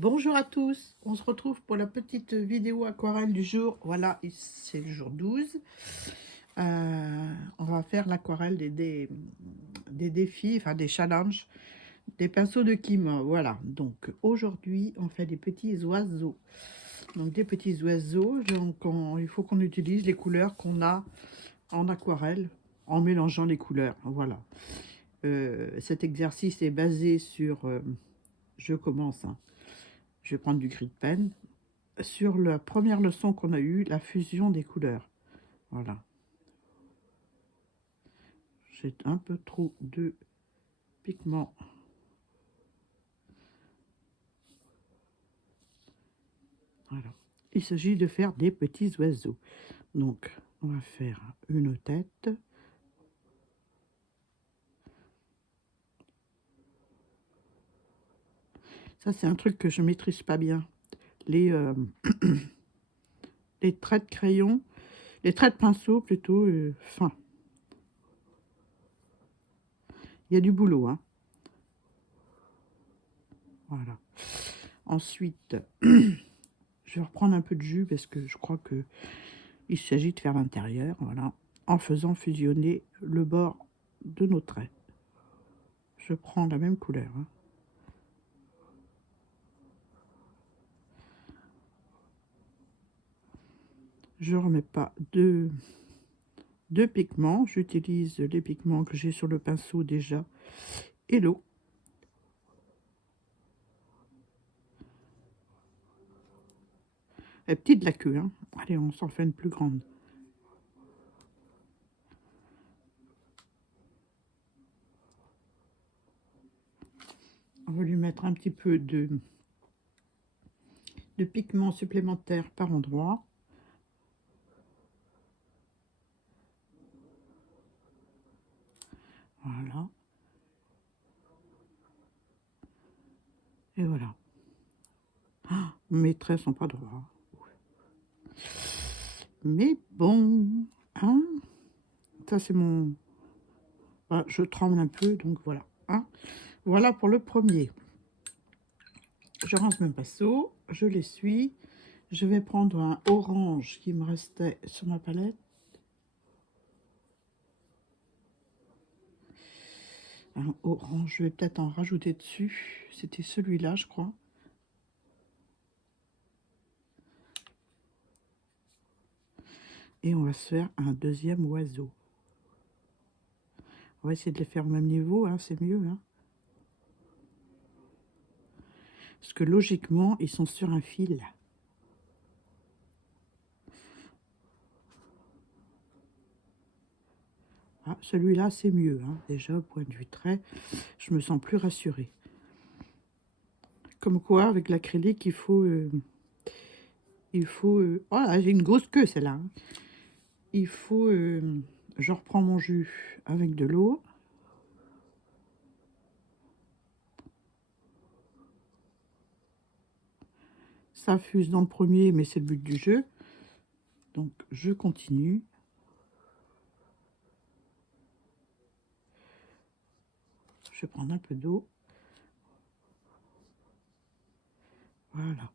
Bonjour à tous, on se retrouve pour la petite vidéo aquarelle du jour. Voilà, c'est le jour 12. On va faire l'aquarelle des défis, enfin des challenges, des pinceaux de Kim. Voilà, donc aujourd'hui on fait des petits oiseaux. Donc des petits oiseaux, donc il faut qu'on utilise les couleurs qu'on a en aquarelle en mélangeant les couleurs. Voilà. Cet exercice est basé sur, je commence, hein. Je vais prendre du gris de pen. Sur la première leçon qu'on a eue, la fusion des couleurs. Voilà. J'ai un peu trop de pigments. Voilà. Il s'agit de faire des petits oiseaux. Donc, on va faire une tête. Ça, c'est un truc que je maîtrise pas bien. Les, les traits de crayon, les traits de pinceau plutôt fins. Il y a du boulot, hein. Voilà. Ensuite, je vais reprendre un peu de jus parce que je crois que il s'agit de faire l'intérieur, voilà, en faisant fusionner le bord de nos traits. Je prends la même couleur, hein. Je ne remets pas de pigments, j'utilise les pigments que j'ai sur le pinceau déjà et l'eau. Elle est petite la queue, hein. Allez, on s'en fait une plus grande. On va lui mettre un petit peu de pigments supplémentaires par endroit. Voilà. Et voilà. Ah, mes traits sont pas droits. Mais bon, hein, ça c'est mon... Voilà, je tremble un peu, donc voilà. Hein. Voilà pour le premier. Je rince mon pinceau, je l'essuie. Je vais prendre un orange qui me restait sur ma palette. Un orange, je vais peut-être en rajouter dessus. C'était celui-là, je crois. Et on va se faire un deuxième oiseau. On va essayer de les faire au même niveau, hein, c'est mieux. Hein. Parce que logiquement, ils sont sur un fil. Ah, celui-là, c'est mieux. Hein. Déjà, au point de vue trait, je me sens plus rassurée. Comme quoi, avec l'acrylique, il faut... oh là, j'ai une grosse queue, celle-là. Hein. Il faut... je reprends mon jus avec de l'eau. Ça fuse dans le premier, mais c'est le but du jeu. Donc, je continue. Je vais prendre un peu d'eau. Voilà.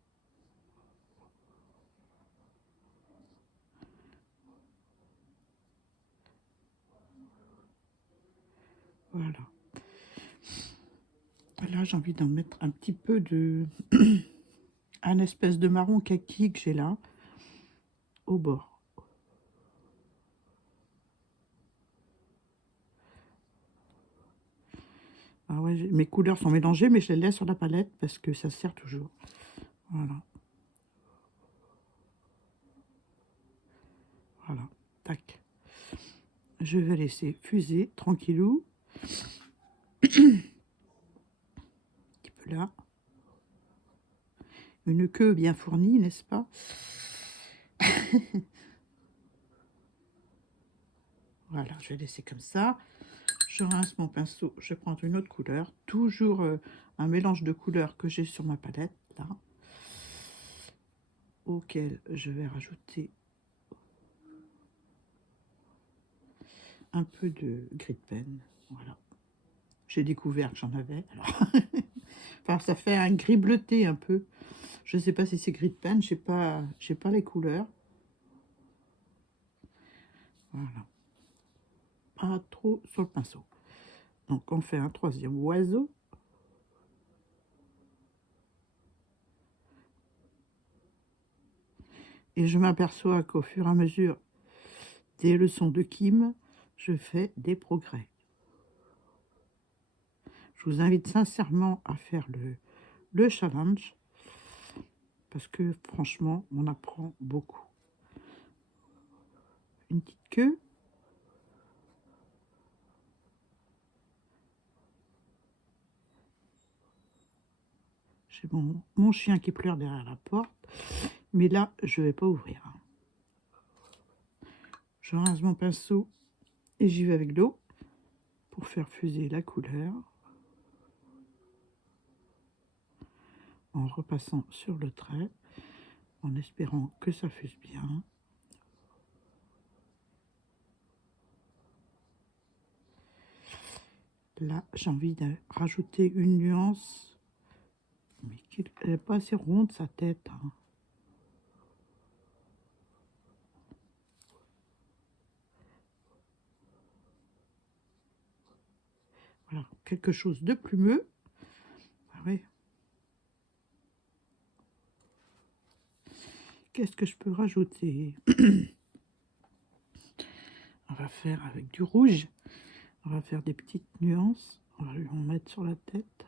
Voilà. Là, j'ai envie d'en mettre un petit peu de... un espèce de marron kaki que j'ai là, au bord. Ah ouais, mes couleurs sont mélangées, mais je les laisse sur la palette parce que ça sert toujours. Voilà. Voilà. Tac. Je vais laisser fuser tranquillou. Un petit peu là. Une queue bien fournie, n'est-ce pas? Voilà, je vais laisser comme ça. Je rince mon pinceau, je vais prendre une autre couleur. Toujours un mélange de couleurs que j'ai sur ma palette, là. Auquel je vais rajouter un peu de gris de pen. Voilà. j'ai découvert que j'en avais. Alors. Enfin, ça fait un gris bleuté un peu. Je ne sais pas si c'est gris de peine, j'ai pas les couleurs. Voilà. Pas trop sur le pinceau. Donc on fait un troisième oiseau. Et je m'aperçois qu'au fur et à mesure des leçons de Kim, je fais des progrès. Je vous invite sincèrement à faire le challenge parce que franchement, on apprend beaucoup. Une petite queue. J'ai mon chien qui pleure derrière la porte. Mais là, je ne vais pas ouvrir. Je rase mon pinceau et j'y vais avec l'eau pour faire fuser la couleur. En repassant sur le trait, en espérant que ça fuse bien. Là, j'ai envie de rajouter une nuance. Mais elle n'est pas assez ronde, sa tête. Hein. Voilà, quelque chose de plumeux. Ah oui. Qu'est-ce que je peux rajouter? On va faire avec du rouge. On va faire des petites nuances. On va lui en mettre sur la tête.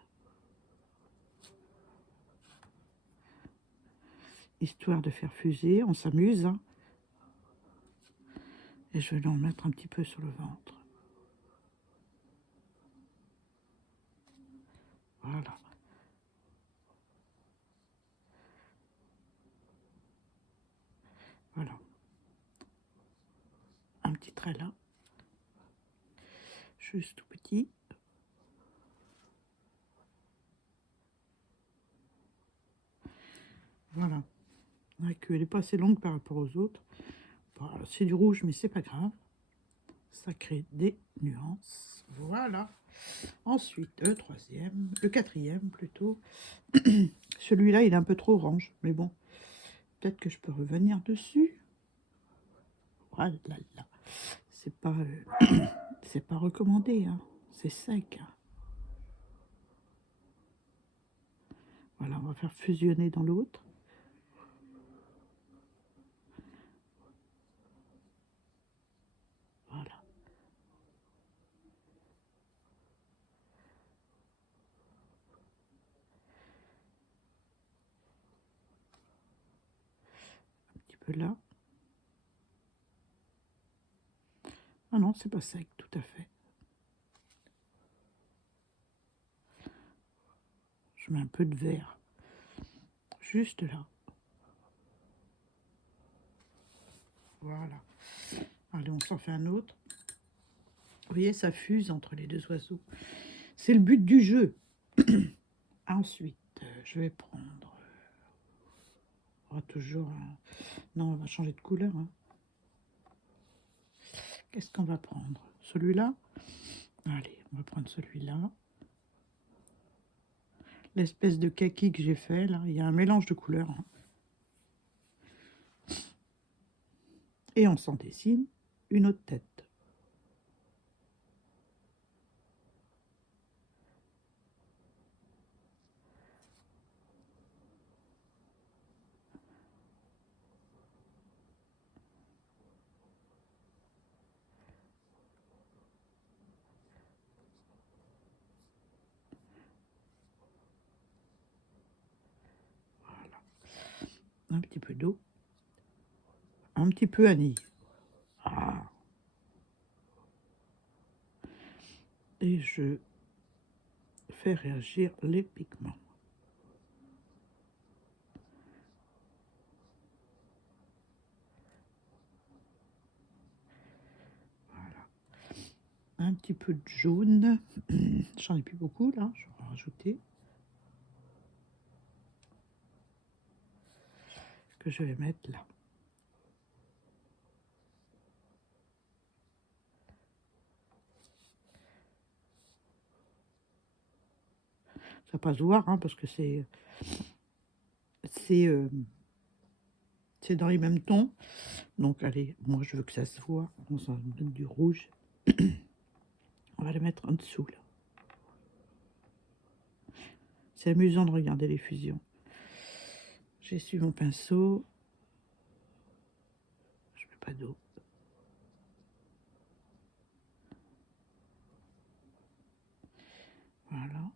Histoire de faire fuser. On s'amuse. Hein. Et je vais lui en mettre un petit peu sur le ventre. Voilà. Voilà. Un petit trait là. Juste tout petit. Voilà. La queue, elle n'est pas assez longue par rapport aux autres. Bon, c'est du rouge, mais c'est pas grave. Ça crée des nuances. Voilà. Ensuite, le quatrième plutôt. Celui-là, il est un peu trop orange, mais bon. Peut-être que je peux revenir dessus. Voilà, là. C'est pas, c'est pas recommandé, hein. C'est sec. Hein. Voilà, on va faire fusionner dans l'autre. Voilà. Un petit peu là. Ah non, c'est pas sec, tout à fait. Je mets un peu de vert. Juste là. Voilà. Allez, on s'en fait un autre. Vous voyez, ça fuse entre les deux oiseaux. C'est le but du jeu. Ensuite, je vais prendre... On va toujours... Non, on va changer de couleur. Hein. Qu'est-ce qu'on va prendre? Celui-là? Allez, on va prendre celui-là. L'espèce de kaki que j'ai fait, là. Il y a un mélange de couleurs. Hein. Et on s'en dessine une autre tête. Voilà. Un petit peu d'eau. Un petit peu anis. Ah. Et je fais réagir les pigments. Voilà. Un petit peu de jaune. J'en ai plus beaucoup là, je vais en rajouter. Que je vais mettre là. Ça va pas se voir, hein, parce que c'est c'est dans les mêmes tons. Donc, allez, moi, je veux que ça se voit. On s'en donne du rouge. On va le mettre en dessous, là. C'est amusant de regarder les fusions. J'essuie mon pinceau. Je mets pas d'eau. Voilà.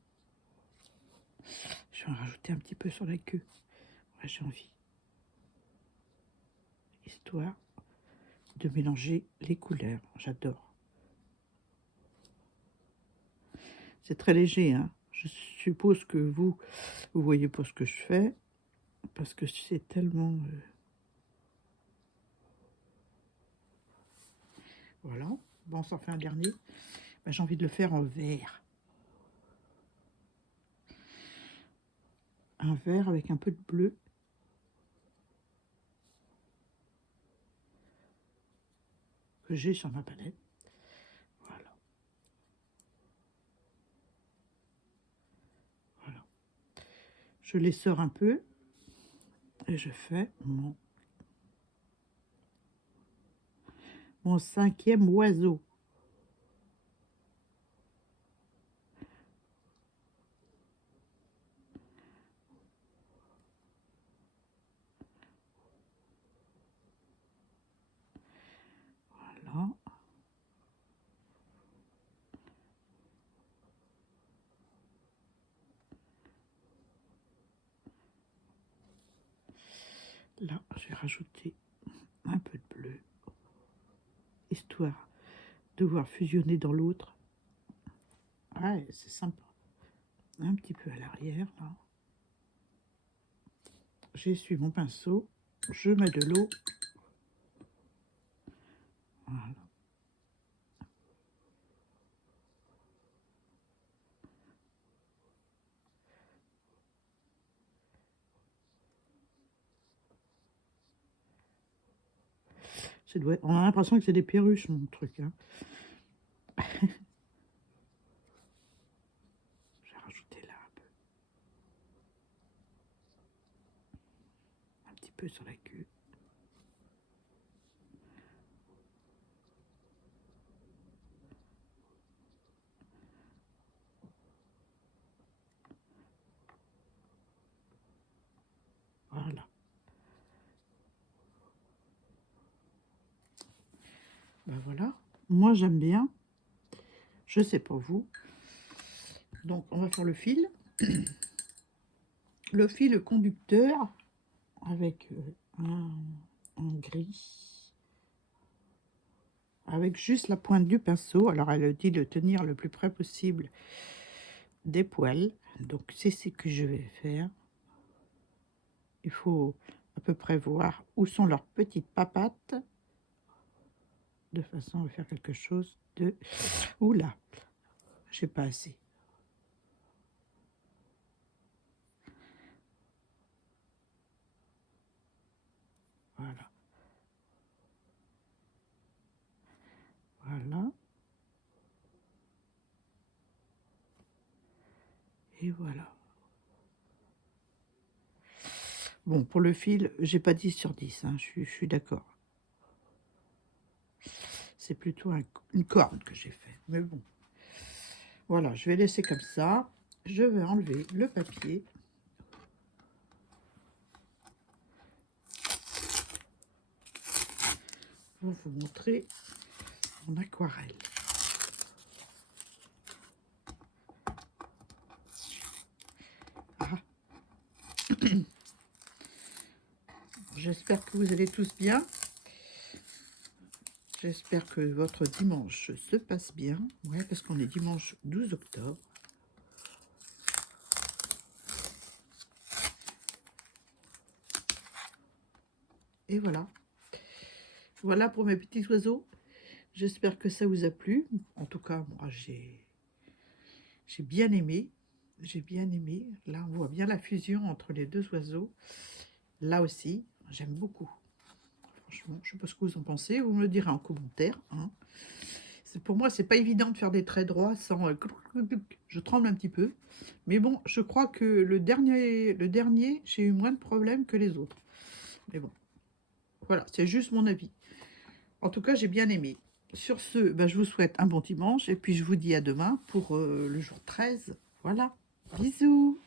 Je vais en rajouter un petit peu sur la queue. Ouais, j'ai envie. Histoire de mélanger les couleurs. J'adore. C'est très léger, hein. Je suppose que vous voyez pas ce que je fais. Parce que c'est tellement... Voilà. Bon, on s'en fait un dernier. Ben, j'ai envie de le faire en vert. Un vert avec un peu de bleu. Que j'ai sur ma palette. Voilà. Voilà. Je les sors un peu. Et je fais mon cinquième oiseau. Voilà. Là, je vais rajouter un peu de bleu, histoire de voir fusionner dans l'autre. Ouais, c'est sympa. Un petit peu à l'arrière, là. J'essuie mon pinceau, je mets de l'eau. Voilà. On a l'impression que c'est des perruches, mon truc. Hein. Je vais rajouter là un petit peu sur la queue. Voilà. Ben voilà. Moi, j'aime bien. Je sais pas vous. Donc, on va faire le fil. Le fil conducteur avec un gris. Avec juste la pointe du pinceau. Alors, elle dit de tenir le plus près possible des poils. Donc, c'est ce que je vais faire. Il faut à peu près voir où sont leurs petites papates. De façon à faire quelque chose de... Oula, j'ai pas assez. Voilà. Voilà. Et voilà. Bon, pour le fil, j'ai pas 10 sur 10, hein, je suis d'accord. C'est plutôt une corde que j'ai fait, mais bon. Voilà, je vais laisser comme ça. Je vais enlever le papier. Pour vous montrer mon aquarelle. Ah. J'espère que vous allez tous bien. J'espère que votre dimanche se passe bien. Ouais, parce qu'on est dimanche 12 octobre. Et voilà. Voilà pour mes petits oiseaux. J'espère que ça vous a plu. En tout cas, moi, j'ai bien aimé. J'ai bien aimé. Là, on voit bien la fusion entre les deux oiseaux. Là aussi, j'aime beaucoup. Franchement, je ne sais pas ce que vous en pensez. Vous me le direz en commentaire. Hein. Pour moi, c'est pas évident de faire des traits droits sans... je tremble un petit peu. Mais bon, je crois que le dernier j'ai eu moins de problèmes que les autres. Mais bon, voilà, c'est juste mon avis. En tout cas, j'ai bien aimé. Sur ce, ben, je vous souhaite un bon dimanche et puis je vous dis à demain pour le jour 13. Voilà, bisous.